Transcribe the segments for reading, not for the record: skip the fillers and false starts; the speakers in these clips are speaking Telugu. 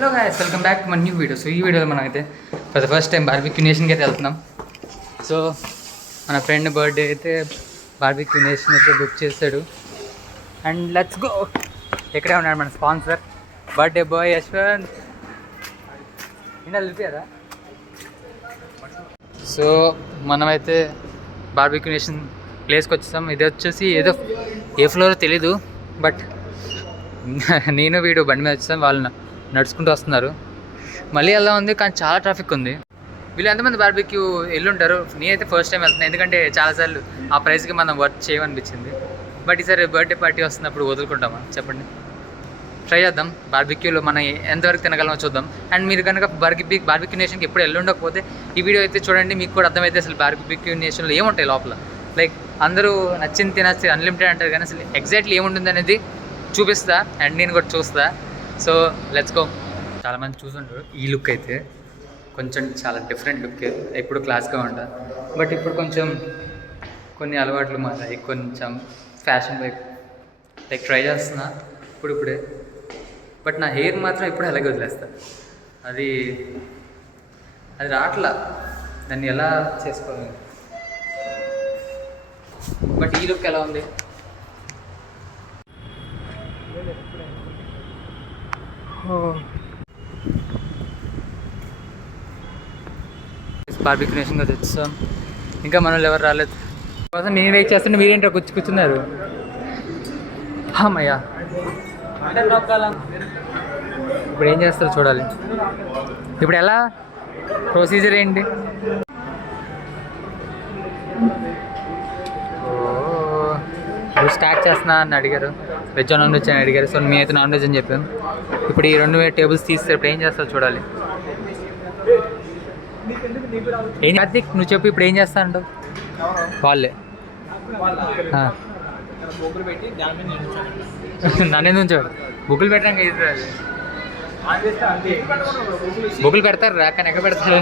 Hello guys, welcome back to my new video. So ఈ వీడియోలో మనం అయితే for the first time barbecue నేషన్కి అయితే వెళ్తున్నాం. సో మన ఫ్రెండ్ బర్త్డే అయితే బార్బిక్యూ నేషన్ అయితే బుక్ చేశాడు. And let's go. ఇక్కడే ఉన్నాడు మన స్పాన్సర్, బర్త్డే బాయ్ యశ్వంత్. నిన్న వెళ్ళిపోయారా? సో మనమైతే బార్బిక్యూ నేషన్ ప్లేస్కి వచ్చేసాం. ఇది వచ్చేసి ఏదో ఏ ఫ్లోర్ తెలీదు, బట్ నేను వీడు బండి మీద వచ్చాను, వాళ్ళు నడుచుకుంటూ వస్తున్నారు. మళ్ళీ ఎలా ఉంది, కానీ చాలా ట్రాఫిక్ ఉంది. వీళ్ళు ఎంతమంది బార్బిక్యూ వెళ్ళుంటారు? నేనైతే ఫస్ట్ టైం వెళ్తున్నాను, ఎందుకంటే చాలాసార్లు ఆ ప్రైస్కి మనం వర్క్ చేయమనిపించింది. బట్ ఈసారి బర్త్డే పార్టీ వస్తున్నప్పుడు వదులుకుంటామా చెప్పండి? ట్రై చేద్దాం. బార్బిక్యూలో మనం ఎంతవరకు తినగలమో చూద్దాం. అండ్ మీరు కనుక బార్బిక్యూ నేషన్కి ఎప్పుడు వెళ్ళుండకపోతే ఈ వీడియో అయితే చూడండి, మీకు కూడా అర్థమైతే అసలు బార్బిక్యూ నేషన్లో ఏముంటాయి లోపల. లైక్ అందరూ నచ్చింది తినచ్చు, అన్లిమిటెడ్ అంటారు, కానీ అసలు ఎగ్జాక్ట్లీ ఏముంటుంది అనేది చూపిస్తా. అండ్ నేను కూడా చూస్తా. So let's go. చాలామంది చూసుంటారు ఈ లుక్ అయితే కొంచెం చాలా డిఫరెంట్ లుక్. ఎప్పుడు క్లాస్గా ఉంటారు, బట్ ఇప్పుడు కొంచెం కొన్ని అలవాట్లు మారాయి, కొంచెం ఫ్యాషన్ లైక్ ట్రై చేస్తున్నా ఇప్పుడే. బట్ నా హెయిర్ మాత్రం ఎప్పుడు అలాగే వదిలేస్తా. అది రావట్లా, దాన్ని ఎలా చేసుకోవాలి. బట్ ఈ లుక్ ఎలా ఉంది? బార్బిక్యూ నేషన్గా తెచ్చాం, ఇంకా మనల్ని ఎవరు రాలేదు. కోసం నేను వెయిట్ చేస్తుంటే మీరేంటో కూర్చున్నారు. అమ్మయ్యా, ఇప్పుడు ఏం చేస్తారో చూడాలి. ఇప్పుడు ఎలా ప్రొసీజర్ ఏంటి? ఇప్పుడు స్టార్ట్ చేస్తున్నా అని అడిగారు, వెజ్ నాన్ వెజ్ అని అడిగారు. సో మేమైతే నాన్ వెజ్ అని చెప్పాను. ఇప్పుడు ఈ 2 టేబుల్స్ తీస్తే ఇప్పుడు ఏం చేస్తారో చూడాలి. ఏం కార్తీక్, నువ్వు చెప్పు ఇప్పుడు ఏం చేస్తా అంటావు? వాళ్ళే నన్ను ఉంచాడు. బుక్కులు పెట్టడానికి అవుతుంది, అది బుక్కులు పెడతారు రా, కానీ ఎక్కడ పెడతారు?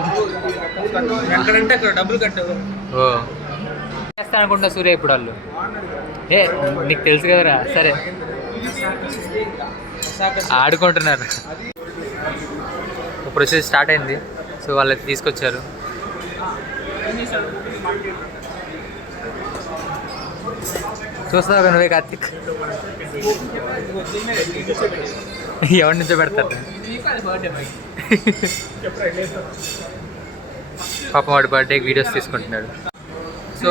ఎక్కడంటే అక్కడ డబ్బులు కట్టావు. ఓ చేస్తా అనుకుంటా సూర్య ఇప్పుడు వాళ్ళు. నీకు తెలుసు కదరా. సరే ఆడుకుంటున్నారు. ప్రొసెస్ స్టార్ట్ అయింది. సో వాళ్ళకి తీసుకొచ్చారు. చూస్తావు కదా నువ్వే కార్తీక్, ఎవరి నుంచో పెడతారు. పాపం వాడు బర్త్డేకి వీడియోస్ తీసుకుంటున్నాడు. సో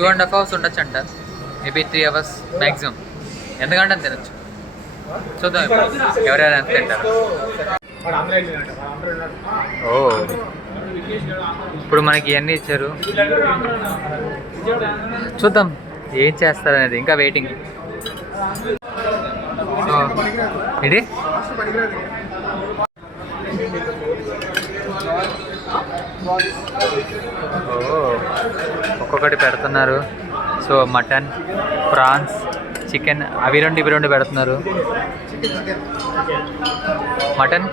2.5 hours ఉండొచ్చు అంట, మేబీ 3 hours మ్యాక్సిమం. ఎంతకంటే అంత తినొచ్చు. చూద్దాం ఎవరైనా ఎంత తింటారు. ఓ ఇప్పుడు మనకి ఇవన్నీ ఇచ్చారు, చూద్దాం ఏం చేస్తారు అనేది. ఇంకా వెయిటింగ్. ఏంటి ఒక్కొక్కటి పెడుతున్నారు. సో మటన్, ప్రాన్స్, చికెన్ అవి రెండు పెడుతున్నారు. మటన్,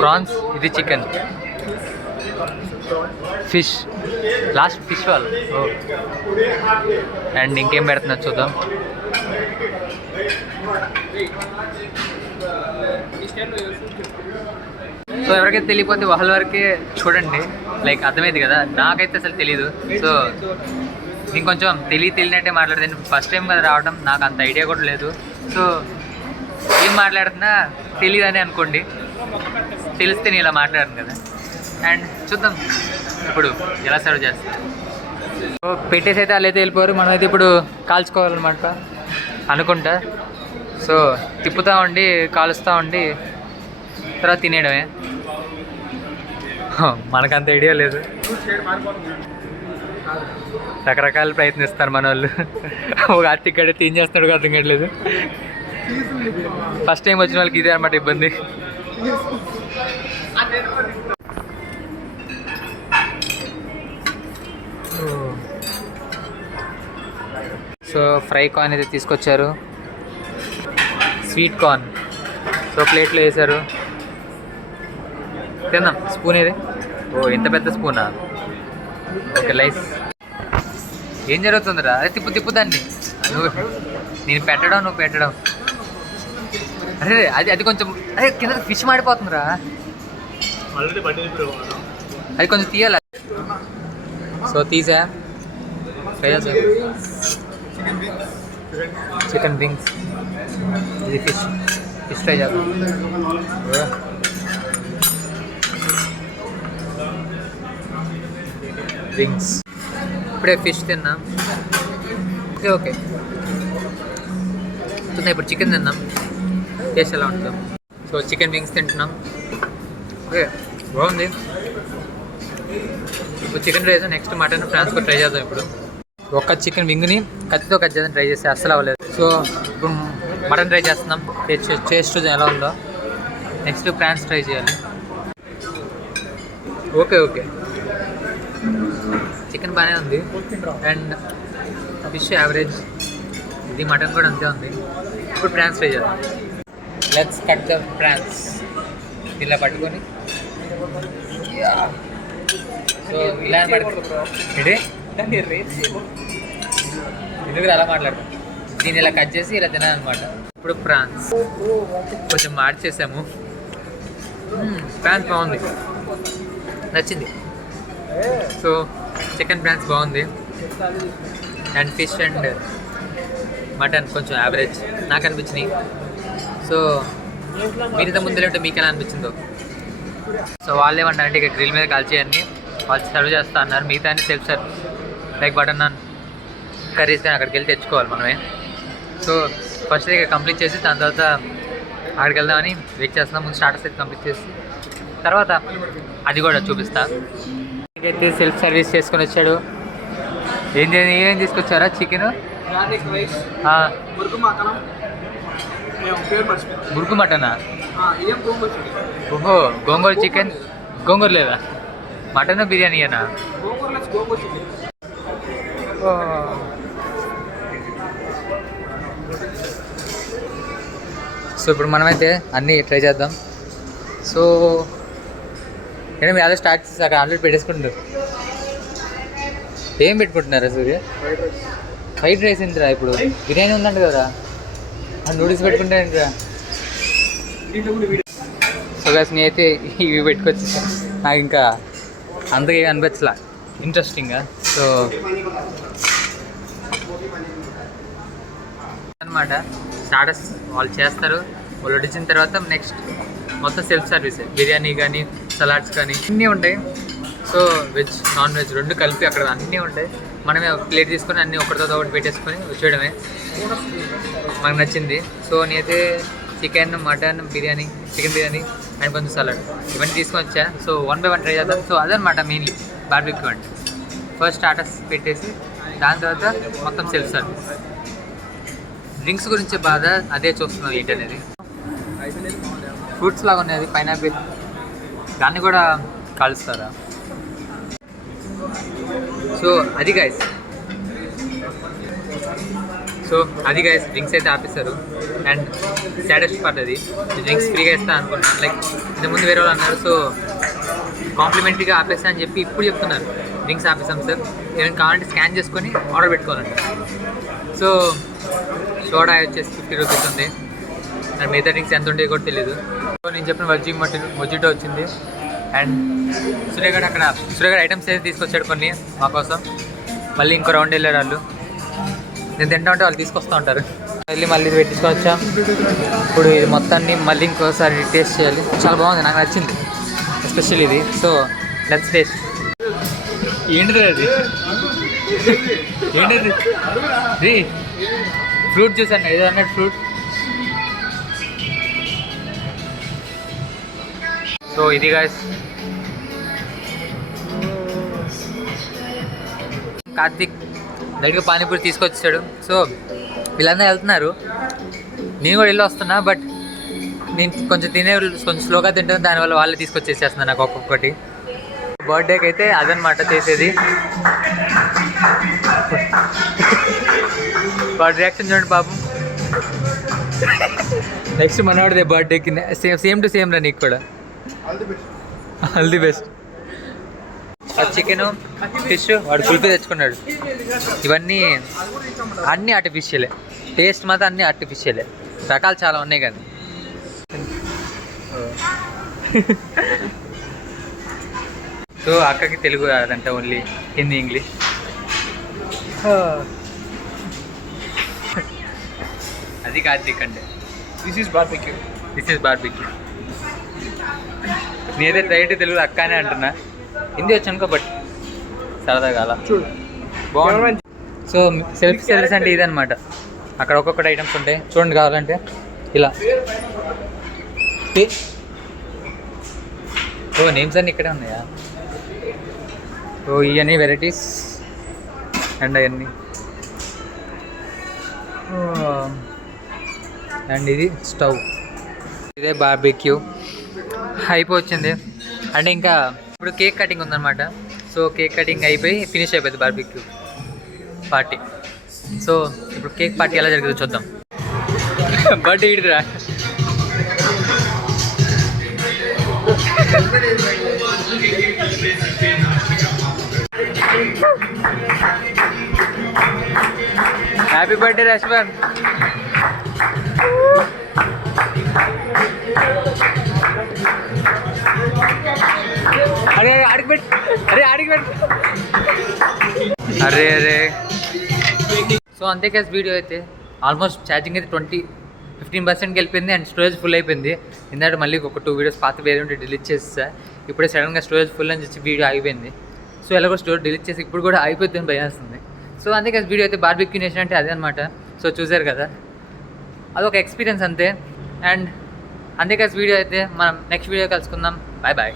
ప్రాన్స్, ఇది చికెన్, ఫిష్, లాస్ట్ ఫిష్ వాళ్ళు. అండ్ ఇంకేం పెడుతున్నారు చూద్దాం. సో ఎవరికైతే తెలియకపోతే వాళ్ళ వరకే చూడండి, లైక్ అర్థమైంది కదా. నాకైతే అసలు తెలీదు. సో నేను కొంచెం తెలియనట్టే మాట్లాడతాను. ఫస్ట్ టైం కదా రావడం, నాకు అంత ఐడియా కూడా లేదు. సో ఏం మాట్లాడుతున్నా తెలియదని అనుకోండి, తెలిస్తే నేను ఇలా మాట్లాడాను కదా. అండ్ చూద్దాం ఇప్పుడు ఎలా సర్వ్ చేస్తాం. సో పెట్టేసి అయితే వాళ్ళైతే వెళ్ళిపోయారు. మనమైతే ఇప్పుడు కాల్చుకోవాలన్నమాట అనుకుంటా. సో తిప్పుతూ ఉండి కాలుస్తూ ఉండి తర్వాత తినేయడమే. మనకంత ఐడియా లేదు, రకరకాలు ప్రయత్నిస్తారు మన వాళ్ళు. ఒక అత్తిక్కడే తిని చేస్తాడు అర్థం కావట్లేదు. ఫస్ట్ టైం వచ్చిన వాళ్ళకి ఇదే అనమాట ఇబ్బంది. సో ఫ్రై కార్న్ అయితే తీసుకొచ్చారు, స్వీట్ కార్న్. సో ప్లేట్లో వేశారు, తిందాం. స్పూన్ ఇది. ఓ ఇంత పెద్ద స్పూనా? ఓకే లైస్. ఏం జరుగుతుందిరా? అదే తిప్పుదాన్ని. నేను పెట్టడం, నువ్వు పెట్టడం. అరే అది అది కొంచెం అరే కింద ఫిష్ మాడిపోతుందిరా, అది కొంచెం తీయాలి. సో తీసా ఫ్రై చేసా చికెన్ వింగ్స్, ఇది ఫిష్ ఫిష్ ఫ్రై చేద్దాం. వింగ్స్ ఇప్పుడే ఫిష్ తిన్నాం. ఓకే ఓకే ఇప్పుడు చికెన్ తిన్నాం, టేస్ట్ ఎలా ఉంటుందో. సో చికెన్ వింగ్స్ తింటున్నాం. ఓకే బాగుంది. ఇప్పుడు chicken rice, next mutton prawns కూడా ట్రై చేద్దాం. ఇప్పుడు ఒక్క చికెన్ వింగ్ని కత్తితో కట్ చేద్దాం ట్రై చేస్తే అస్సలు అవ్వలేదు. సో ఇప్పుడు మటన్ ట్రై చేస్తున్నాం, టేస్ట్ ఎలా ఉందో. నెక్స్ట్ ఫ్రాన్స్ ట్రై చేయాలి. ఓకే ఓకే చికెన్ బాగానే ఉంది అండ్ ఫిష్ యావరేజ్, ఇది మటన్ కూడా అంతే ఉంది. ఇప్పుడు ఫ్రాన్స్ ట్రై చేద్దాం. Let's cut the prawns. ఇలా పట్టుకొని సో ఇలా ఏంటి ఎందుకు అలా మాట్లాడతాం, దీన్ని ఇలా కట్ చేసి ఇలా తినాలన్నమాట. ఇప్పుడు ఫ్రాన్స్ కొంచెం మార్చేసాము. ఫ్రాన్స్ బాగుంది, నచ్చింది. సో చికెన్ ఫ్రాన్స్ బాగుంది అండ్ ఫిష్ అండ్ మటన్ కొంచెం యావరేజ్ నాకు అనిపించినాయి. సో మీరు ఇంత ముందు ఉంటే మీకు ఎలా అనిపించిందో. సో వాళ్ళు ఏమంటారంటే ఇక గ్రిల్ మీద కాల్చేయన్ని వాళ్ళు సర్వ్ చేస్తా అన్నారు. మిగతా అన్ని self service like butter non, curries కానీ అక్కడికి వెళ్ళి తెచ్చుకోవాలి మనమే. సో ఫస్ట్ ఇక కంప్లీట్ చేసి దాని తర్వాత అక్కడికి వెళ్దామని వెయిట్ చేస్తున్నాం. ముందు స్టార్టర్స్ అయితే కంప్లీట్ చేసి తర్వాత అది కూడా చూపిస్తా. అయితే సెల్ఫ్ సర్వీస్ చేసుకొని వచ్చాడు. ఏం తీసుకొచ్చారా? చికెన్, బుర్గు మటనా? ఓహో గోంగూర చికెన్, గోంగూర లేదా? మటన్ బిర్యానీ అనా? సో ఇప్పుడు మనమైతే అన్నీ ట్రై చేద్దాం. సో మీరు అదే స్టార్ట్ చేసి అక్కడ ఆల్రెడీ పెట్టేసుకుంటారు. ఏం పెట్టుకుంటున్నారా సూర్య? ఫ్రైడ్ రైస్ ఏంటిరా? ఇప్పుడు బిర్యానీ ఉందంట కదా, నూడిల్స్ పెట్టుకుంటే ఏంటిరా? సో గాస్ నేనైతే ఇవి పెట్టుకొచ్చి నాకు ఇంకా అంతగా అనిపించలా ఇంట్రెస్టింగ్గా. సో అనమాట స్టార్టర్స్ వాళ్ళు చేస్తారు, వాళ్ళు వడ్డించిన తర్వాత నెక్స్ట్ మొత్తం సెల్ఫ్ సర్వీస్. బిర్యానీ కానీ సలాడ్స్ కానీ అన్నీ ఉంటాయి. సో వెజ్ నాన్ వెజ్ రెండు కలిపి అక్కడ అన్నీ ఉంటాయి. మనమే ప్లేట్ తీసుకొని అన్నీ ఒకటితో ఒకటి పెట్టేసుకొని వచ్చేయడమే. మనకు నచ్చింది. సో నేనైతే chicken, mutton biryani, chicken biryani and కొంచెం సలాడ్ ఇవన్నీ తీసుకొని వచ్చా. సో 1 by 1 ట్రై చేద్దాం. సో అదనమాట మెయిన్లీ బార్బిక్యూ అంటే. ఫస్ట్ స్టార్టర్స్ పెట్టేసి దాని తర్వాత మొత్తం సెల్ఫ్ సర్వీస్. డ్రింక్స్ గురించి బాధ అదే చూస్తున్నాం ఏంటనేది. ఫ్రూట్స్ లాగా ఉన్నాయి, అది పైనాపిల్, దాన్ని కూడా కాలుస్తారా? సో అది గైస్ డ్రింక్స్ అయితే ఆపిస్తారు. అండ్ సాడెస్ట్ పార్ట్ అది, డ్రింక్స్ ఫ్రీగా ఇస్తా అనుకున్నాను. లైక్ ఇంతకుముందు వేరే వాళ్ళు అన్నారు, సో కాంప్లిమెంటరీగా ఆపేస్తా అని చెప్పి ఇప్పుడు చెప్తున్నారు డ్రింక్స్ ఆపేస్తాం సార్, ఏమైనా కావాలంటే స్కాన్ చేసుకొని ఆర్డర్ పెట్టుకోవాలంట. సో సోడా వచ్చేసి 50 రూపీస్ ఉంది అండ్ మిగతా డ్రింక్స్ ఎంత ఉంటాయో కూడా తెలియదు. సో నేను చెప్పిన మొజిటో వచ్చింది. అండ్ సూర్యగడ్ ఐటమ్స్ అయితే తీసుకొచ్చాడు కొన్ని మా కోసం. మళ్ళీ ఇంకో రౌండ్ వెళ్ళారు వాళ్ళు. నేను తింటా ఉంటే వాళ్ళు తీసుకొస్తూ ఉంటారు. మళ్ళీ ఇది పెట్టించుకొని వచ్చాం. ఇప్పుడు ఇది మొత్తాన్ని మళ్ళీ ఇంకోసారి టేస్ట్ చేయాలి. చాలా బాగుంది, నాకు నచ్చింది ఎస్పెషల్లీ ఇది. So let's taste. ఏంటిది అది? ఏంటిది? ఫ్రూట్ జ్యూస్ అన్న, ఇది అన్నట్టు ఫ్రూట్. సో ఇది గాయస్ కార్తిక్ దగ్గర పానీపూరి తీసుకొచ్చాడు. సో వీళ్ళందరూ వెళ్తున్నారు, నేను కూడా వెళ్ళి వస్తున్నా. బట్ నేను కొంచెం స్లోగా తింటాను, దానివల్ల వాళ్ళే తీసుకొచ్చేసేస్తున్నాను నాకు ఒక్కొక్కటి. బర్త్డేకి అయితే అదనమాట చేసేది. వాడి రియాక్షన్ చూడండి పాపం. నెక్స్ట్ మనవాడిదే బర్త్డేకి, సేమ్ టు సేమ్ రా నీకు కూడా. All the best. Chicken, fish వాడు కుల్ఫీ తెచ్చుకున్నాడు. ఇవన్నీ అన్నీ ఆర్టిఫిషియలే, టేస్ట్ మాత్రం అన్నీ ఆర్టిఫిషియలే. రకాలు చాలా ఉన్నాయి కానీ సో అక్కకి తెలుగు రాదంట, ఓన్లీ హిందీ ఇంగ్లీష్. అది కార్తీక్ అంటే this is barbecue. This is barbecue. నేనైతే డైరెక్ట్ తెలుగు అక్కనే అంటున్నా, హిందీ వచ్చి అనుకో, బట్ సరదాగా అలా చూడు బాగుంది. సో సెల్ఫ్ సర్వీస్ అంటే ఇదనమాట. అక్కడ ఒక్కొక్కటి ఐటమ్స్ ఉంటాయి చూడండి, కావాలంటే ఇలా. ఓ నేమ్స్ అన్నీ ఇక్కడే ఉన్నాయా? ఓ ఇవన్నీ వెరైటీస్ అండ్ అవన్నీ. అండ్ ఇది స్టవ్, ఇదే బార్బిక్యూ. అయిపోయింది అంటే ఇంకా ఇప్పుడు కేక్ కటింగ్ ఉందన్నమాట. సో కేక్ కటింగ్ అయిపోయి ఫినిష్ అయిపోయింది బార్బిక్యూ పార్టీ. సో ఇప్పుడు కేక్ పార్టీ ఎలా జరుగుతుందో చూద్దాం. బర్త్డే ఇడిరా. Happy birthday Rashman. అరే ఆడికి పెట్టు, అరే ఆడికి పెట్టు, అరే అరే. సో అంతే కేసు వీడియో అయితే ఆల్మోస్ట్ ఛార్జింగ్ అయితే 15% వెళ్ళిపోయింది అండ్ స్టోరేజ్ ఫుల్ అయిపోయింది. ఇందాక మళ్ళీ ఒక 2 వీడియోస్ పాత వేరే ఉంటే డిలీట్ చేస్తా. ఇప్పుడే సడన్గా స్టోరేజ్ ఫుల్ అని చెప్పి వీడియో ఆగిపోయింది. సో ఎలాగో స్టోరేజ్ డిలీట్ చేసి ఇప్పుడు కూడా అయిపోతుందని భయం వస్తుంది. సో అంతే కేసు వీడియో అయితే బార్బిక్యూ నేషన్ అంటే అదే అనమాట. సో చూసారు కదా, అదొక ఎక్స్పీరియన్స్ అంతే. అండ్ అంతే కేసు వీడియో అయితే మనం నెక్స్ట్ వీడియో కలుసుకుందాం. Bye bye.